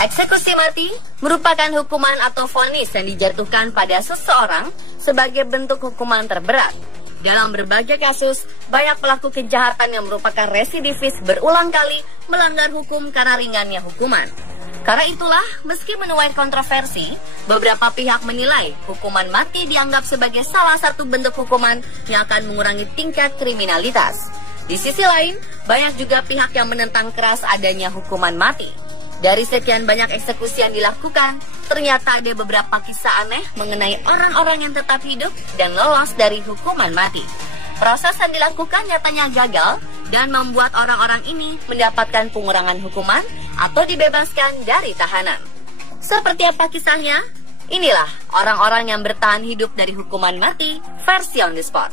Eksekusi mati merupakan hukuman atau vonis yang dijatuhkan pada seseorang sebagai bentuk hukuman terberat. Dalam berbagai kasus, banyak pelaku kejahatan yang merupakan residivis berulang kali melanggar hukum karena ringannya hukuman. Karena itulah, meski menuai kontroversi, beberapa pihak menilai hukuman mati dianggap sebagai salah satu bentuk hukuman yang akan mengurangi tingkat kriminalitas. Di sisi lain, banyak juga pihak yang menentang keras adanya hukuman mati. Dari sekian banyak eksekusi yang dilakukan, ternyata ada beberapa kisah aneh mengenai orang-orang yang tetap hidup dan lolos dari hukuman mati. Proses yang dilakukan nyatanya gagal dan membuat orang-orang ini mendapatkan pengurangan hukuman atau dibebaskan dari tahanan. Seperti apa kisahnya? Inilah orang-orang yang bertahan hidup dari hukuman mati versi on the spot.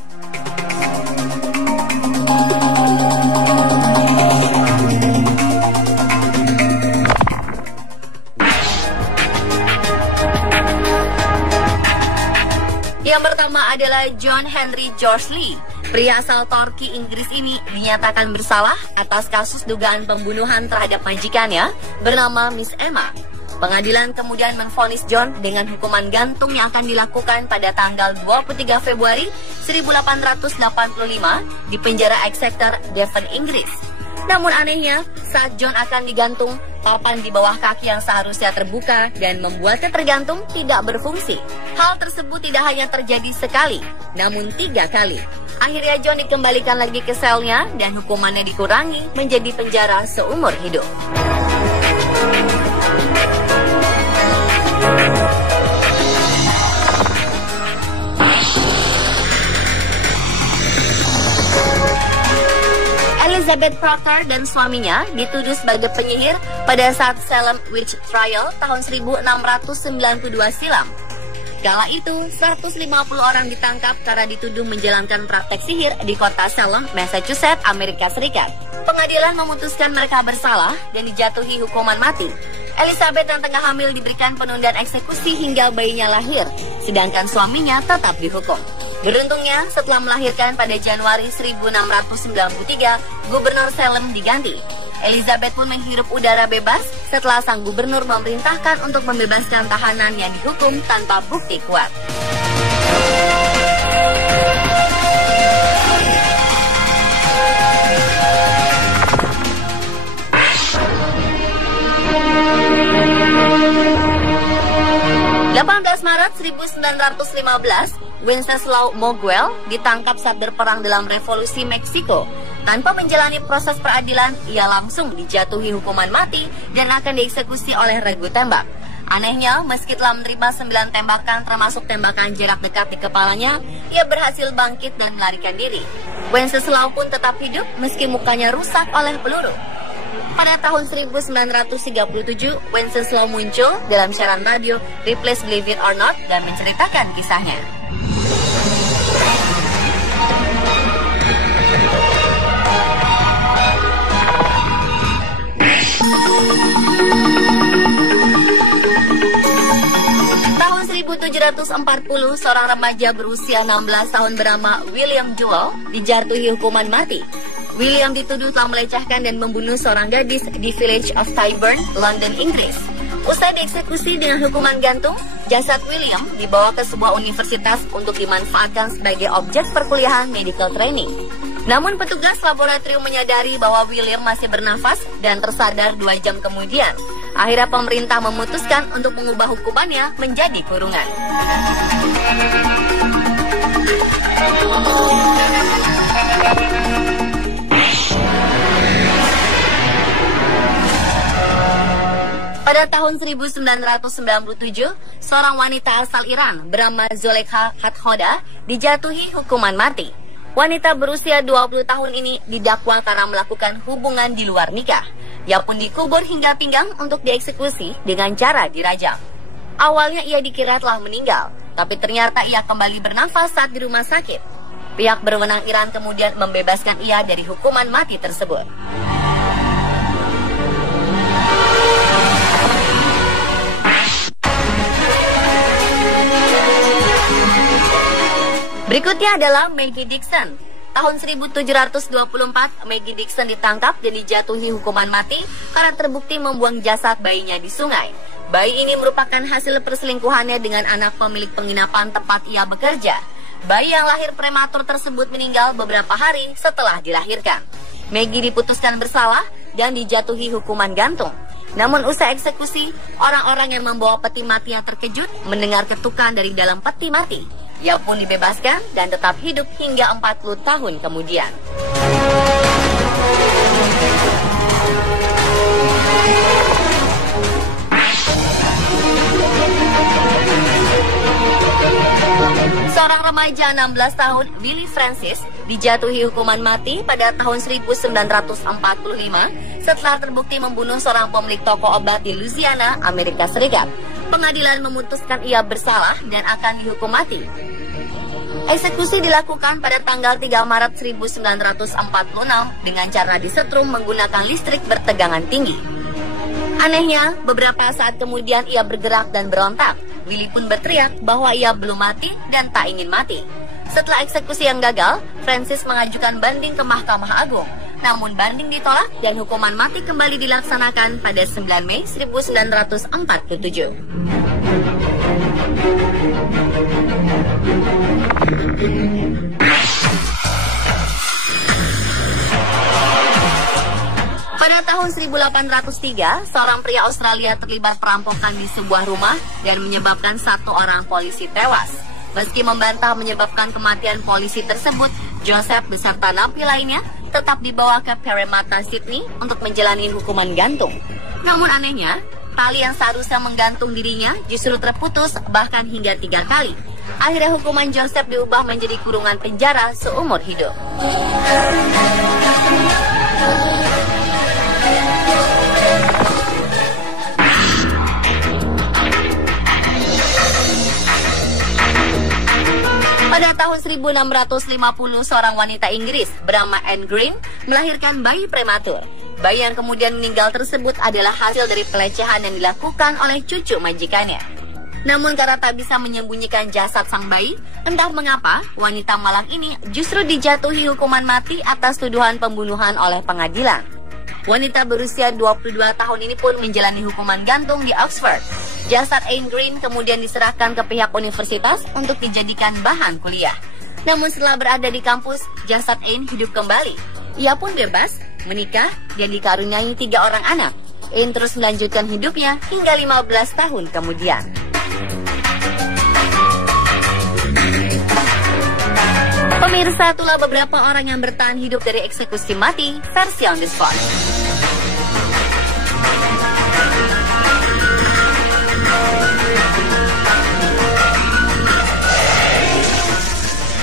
Yang pertama adalah John Henry George Lee. Pria asal Torki, Inggris ini dinyatakan bersalah atas kasus dugaan pembunuhan terhadap majikannya bernama Miss Emma. Pengadilan kemudian menvonis John dengan hukuman gantung yang akan dilakukan pada tanggal 23 Februari 1885 di penjara Exeter, Devon, Inggris. Namun anehnya, saat John akan digantung, papan di bawah kaki yang seharusnya terbuka dan membuatnya tergantung tidak berfungsi. Hal tersebut tidak hanya terjadi sekali, namun 3 kali. Akhirnya John dikembalikan lagi ke selnya dan hukumannya dikurangi menjadi penjara seumur hidup. Elizabeth Proctor dan suaminya dituduh sebagai penyihir pada saat Salem Witch Trial tahun 1692 silam. Kala itu, 150 orang ditangkap karena dituduh menjalankan praktek sihir di kota Salem, Massachusetts, Amerika Serikat. Pengadilan memutuskan mereka bersalah dan dijatuhi hukuman mati. Elizabeth yang tengah hamil diberikan penundaan eksekusi hingga bayinya lahir, sedangkan suaminya tetap dihukum. Beruntungnya, setelah melahirkan pada Januari 1693, Gubernur Salem diganti. Elizabeth pun menghirup udara bebas setelah sang gubernur memerintahkan untuk membebaskan tahanan yang dihukum tanpa bukti kuat. Maret 1915, Wenceslao Moguel ditangkap saat berperang dalam Revolusi Meksiko. Tanpa menjalani proses peradilan, ia langsung dijatuhi hukuman mati dan akan dieksekusi oleh regu tembak. Anehnya, meski telah menerima 9 tembakan termasuk tembakan jarak dekat di kepalanya, ia berhasil bangkit dan melarikan diri. Wenceslao pun tetap hidup meski mukanya rusak oleh peluru. Pada tahun 1937, Wenceslao muncul dalam siaran radio Ripley's Believe It or Not dan menceritakan kisahnya. Tahun 1740, seorang remaja berusia 16 tahun bernama William Jewell dijatuhi hukuman mati. William dituduh telah melecehkan dan membunuh seorang gadis di Village of Tyburn, London, Inggris. Usai dieksekusi dengan hukuman gantung, jasad William dibawa ke sebuah universitas untuk dimanfaatkan sebagai objek perkuliahan medical training. Namun petugas laboratorium menyadari bahwa William masih bernafas dan tersadar 2 jam kemudian. Akhirnya pemerintah memutuskan untuk mengubah hukumannya menjadi kurungan. Pada tahun 1997, seorang wanita asal Iran bernama Zolekha Khathoda dijatuhi hukuman mati. Wanita berusia 20 tahun ini didakwa karena melakukan hubungan di luar nikah. Ia pun dikubur hingga pinggang untuk dieksekusi dengan cara dirajam. Awalnya ia dikira telah meninggal, tapi ternyata ia kembali bernafas saat di rumah sakit. Pihak berwenang Iran kemudian membebaskan ia dari hukuman mati tersebut. Berikutnya adalah Maggie Dickson. Tahun 1724, Maggie Dickson ditangkap dan dijatuhi hukuman mati karena terbukti membuang jasad bayinya di sungai. Bayi ini merupakan hasil perselingkuhannya dengan anak pemilik penginapan tempat ia bekerja. Bayi yang lahir prematur tersebut meninggal beberapa hari setelah dilahirkan. Maggie diputuskan bersalah dan dijatuhi hukuman gantung. Namun usai eksekusi, orang-orang yang membawa peti mati yang terkejut mendengar ketukan dari dalam peti mati. Ia pun dibebaskan dan tetap hidup hingga 40 tahun kemudian. Seorang remaja 16 tahun, Willie Francis, dijatuhi hukuman mati pada tahun 1945 setelah terbukti membunuh seorang pemilik toko obat di Louisiana, Amerika Serikat. Pengadilan memutuskan ia bersalah dan akan dihukum mati. Eksekusi dilakukan pada tanggal 3 Maret 1946 dengan cara disetrum menggunakan listrik bertegangan tinggi. Anehnya, beberapa saat kemudian ia bergerak dan berontak. Willie pun berteriak bahwa ia belum mati dan tak ingin mati. Setelah eksekusi yang gagal, Francis mengajukan banding ke Mahkamah Agung. Namun banding ditolak dan hukuman mati kembali dilaksanakan pada 9 Mei 1947. Pada tahun 1803, seorang pria Australia terlibat perampokan di sebuah rumah dan menyebabkan satu orang polisi tewas. Meski membantah menyebabkan kematian polisi tersebut, Joseph beserta napi lainnya tetap dibawa ke Parramatta, Sydney untuk menjalani hukuman gantung. Namun anehnya, tali yang seharusnya menggantung dirinya justru terputus bahkan hingga 3 kali. Akhirnya hukuman Joseph diubah menjadi kurungan penjara seumur hidup. Pada tahun 1650, seorang wanita Inggris bernama Anne Green melahirkan bayi prematur. Bayi yang kemudian meninggal tersebut adalah hasil dari pelecehan yang dilakukan oleh cucu majikannya. Namun karena tak bisa menyembunyikan jasad sang bayi, entah mengapa wanita malang ini justru dijatuhi hukuman mati atas tuduhan pembunuhan oleh pengadilan. Wanita berusia 22 tahun ini pun menjalani hukuman gantung di Oxford. Jasad Anne Green kemudian diserahkan ke pihak universitas untuk dijadikan bahan kuliah. Namun setelah berada di kampus, jasad Anne hidup kembali. Ia pun bebas, menikah, dan dikaruniai 3 orang anak. Anne terus melanjutkan hidupnya hingga 15 tahun kemudian. Pemirsa, itulah beberapa orang yang bertahan hidup dari eksekusi mati versi on the spot.